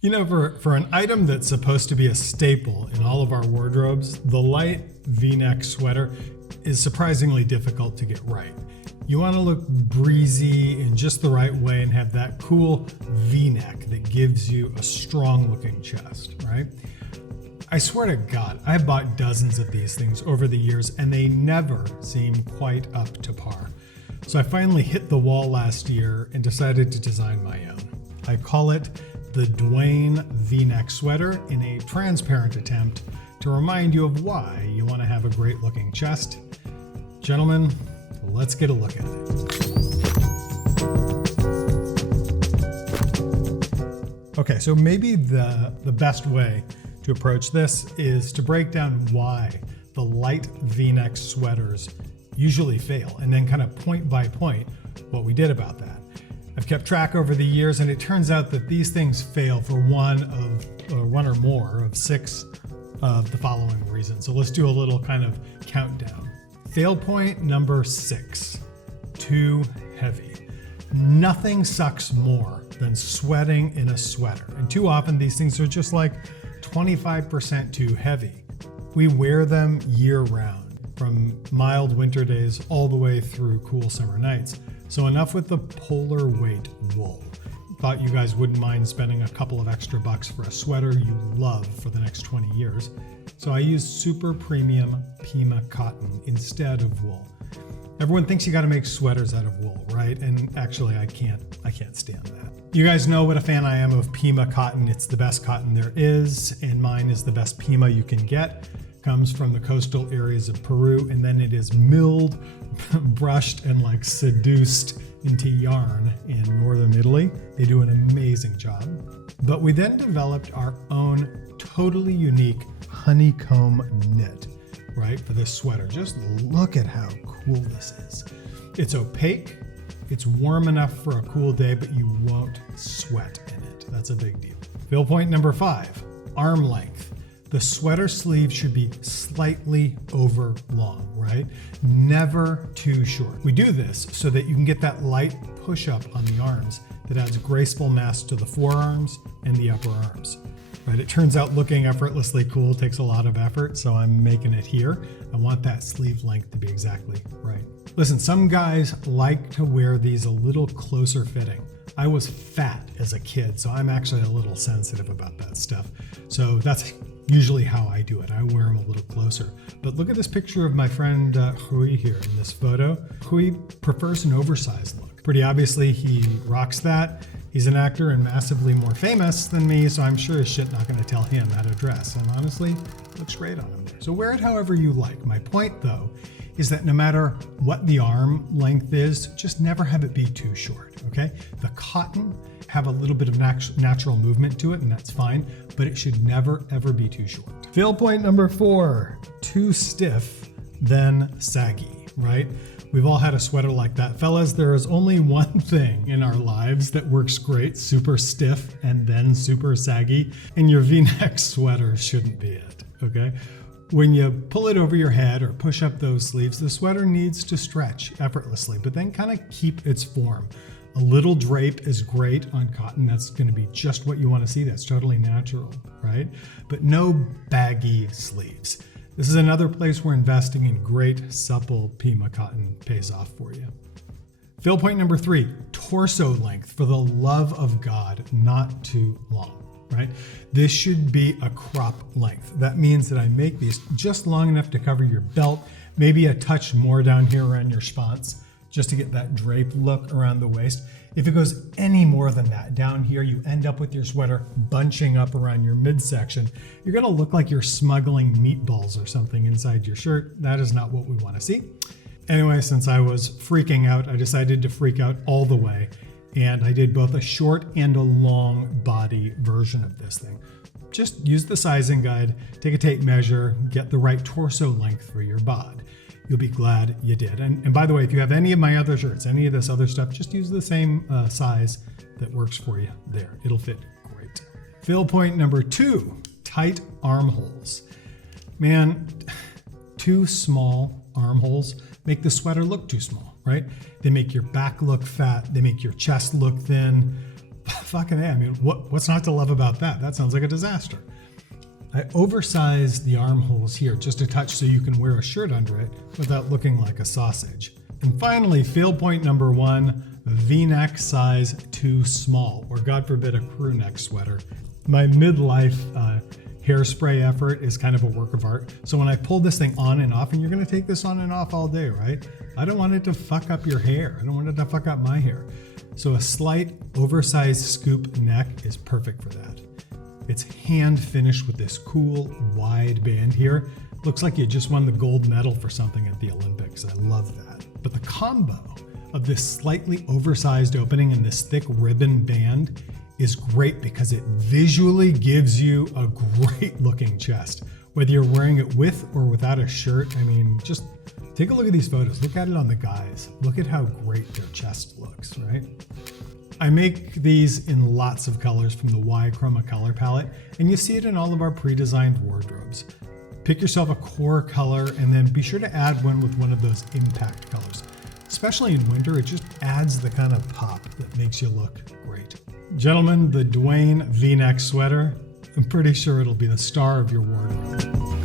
You know, for an item that's supposed to be a staple in all of our wardrobes, the light V-neck sweater is surprisingly difficult to get right. You want to look breezy in just the right way and have that cool V-neck that gives you a strong looking chest, right? I swear to God, I've bought dozens of these things over the years and they never seem quite up to par. So I finally hit the wall last year and decided to design my own. I call it the Dwayne V-neck sweater in a transparent attempt to remind you of why you want to have a great looking chest. Gentlemen, let's get a look at it. Okay, so maybe the best way to approach this is to break down why the light V-neck sweaters usually fail, and then kind of point by point what we did about that. I've kept track over the years, and it turns out that these things fail for one or more of 6 of the following reasons. So let's do a little kind of countdown. Fail point number 6, too heavy. Nothing sucks more than sweating in a sweater. And too often these things are just like 25% too heavy. We wear them year round, from mild winter days all the way through cool summer nights. So enough with the polar weight wool. Thought you guys wouldn't mind spending a couple of extra bucks for a sweater you love for the next 20 years. So I use super premium Pima cotton instead of wool. Everyone thinks you got to make sweaters out of wool, right? And actually I can't stand that. You guys know what a fan I am of Pima cotton. It's the best cotton there is, and mine is the best Pima you can get. Comes from the coastal areas of Peru, and then it is milled, brushed, and like seduced into yarn in northern Italy. They do an amazing job. But we then developed our own totally unique honeycomb knit, right, for this sweater. Just look at how cool this is. It's opaque, it's warm enough for a cool day, but you won't sweat in it. That's a big deal. Fail point number 5, arm length. The sweater sleeve should be slightly over long, right? Never too short. We do this so that you can get that light push up on the arms that adds graceful mass to the forearms and the upper arms, right? It turns out looking effortlessly cool takes a lot of effort, so I'm making it here. I want that sleeve length to be exactly right. Listen, some guys like to wear these a little closer fitting. I was fat as a kid, so I'm actually a little sensitive about that stuff. So that's usually how I do it. I wear them a little closer. But look at this picture of my friend Rui here in this photo. Rui prefers an oversized look. Pretty obviously he rocks that. He's an actor and massively more famous than me, so I'm sure as shit not gonna tell him how to dress. And honestly, it looks great on him there. So wear it however you like. My point though, is that no matter what the arm length is, just never have it be too short, okay? The cotton have a little bit of natural movement to it, and that's fine, but it should never, ever be too short. Fail point number 4, too stiff, then saggy, right? We've all had a sweater like that. Fellas, there is only one thing in our lives that works great, super stiff and then super saggy, and your V-neck sweater shouldn't be it, okay? When you pull it over your head or push up those sleeves, the sweater needs to stretch effortlessly, but then kind of keep its form. A little drape is great on cotton. That's going to be just what you want to see. That's totally natural, right? But no baggy sleeves. This is another place where investing in great, supple Pima cotton pays off for you. Fail point number 3, torso length. For the love of God, not too long. Right? This should be a crop length. That means that I make these just long enough to cover your belt, maybe a touch more down here around your sponts, just to get that drape look around the waist. If it goes any more than that down here, you end up with your sweater bunching up around your midsection. You're gonna look like you're smuggling meatballs or something inside your shirt. That is not what we wanna see. Anyway, since I was freaking out, I decided to freak out all the way. And I did both a short and a long body version of this thing. Just use the sizing guide, take a tape measure, get the right torso length for your bod. You'll be glad you did. And by the way, if you have any of my other shirts, any of this other stuff, just use the same size that works for you there. It'll fit great. Fail point number 2, tight armholes. Man, too small armholes make the sweater look too small, right? They make your back look fat. They make your chest look thin. fucking A. I mean, what's not to love about that? That sounds like a disaster. I oversized the armholes here just a touch so you can wear a shirt under it without looking like a sausage. And finally, fail point number 1, V-neck size too small, or God forbid a crew neck sweater. My midlife hairspray effort is kind of a work of art. So when I pull this thing on and off, and you're gonna take this on and off all day, right? I don't want it to fuck up your hair. I don't want it to fuck up my hair. So a slight oversized scoop neck is perfect for that. It's hand finished with this cool wide band here. Looks like you just won the gold medal for something at the Olympics. I love that. But the combo of this slightly oversized opening and this thick ribbon band is great because it visually gives you a great looking chest. Whether you're wearing it with or without a shirt, I mean, just take a look at these photos. Look at it on the guys. Look at how great their chest looks, right? I make these in lots of colors from the Y.Chroma color palette, and you see it in all of our pre-designed wardrobes. Pick yourself a core color and then be sure to add one with one of those impact colors. Especially in winter, it just adds the kind of pop that makes you look great. Gentlemen, the Dwayne V-neck sweater, I'm pretty sure it'll be the star of your wardrobe.